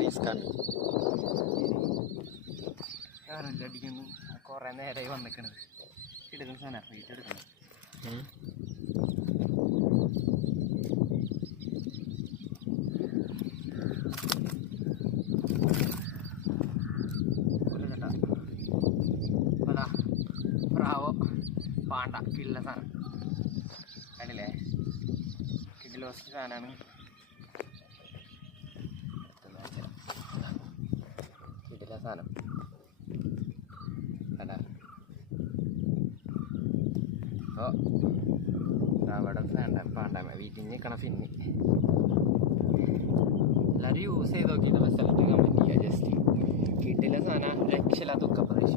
റിസ്ക്കാണ്. അടിക്കുന്നു കുറേ നേരമായി വന്നിക്കണത്. എടുക്കുന്ന സാധനം റേറ്റ് എടുക്കണം. ബ്രാവോ പാണ്ട കില്ല സാധനം കണ്ടില്ലേ? കിഡിലോസ്റ്റ് സാധനമാണ്. കിടില സാധനം കണ്ട. അപ്പോൾ അവിടെ വേണ്ട പാണ്ട വീട്ടിൽ നിൽക്കണ പിന്നെ എല്ലാവരും യൂസ് ചെയ്ത് നോക്കിയിട്ട് സ്ഥലത്ത് കമൻറ്റ് ചെയ്യുക. ജസ്റ്റ് കിട്ടില്ല സാധനം രക്ഷയില്ലാത്ത ഒക്കെ പ്രതീക്ഷ.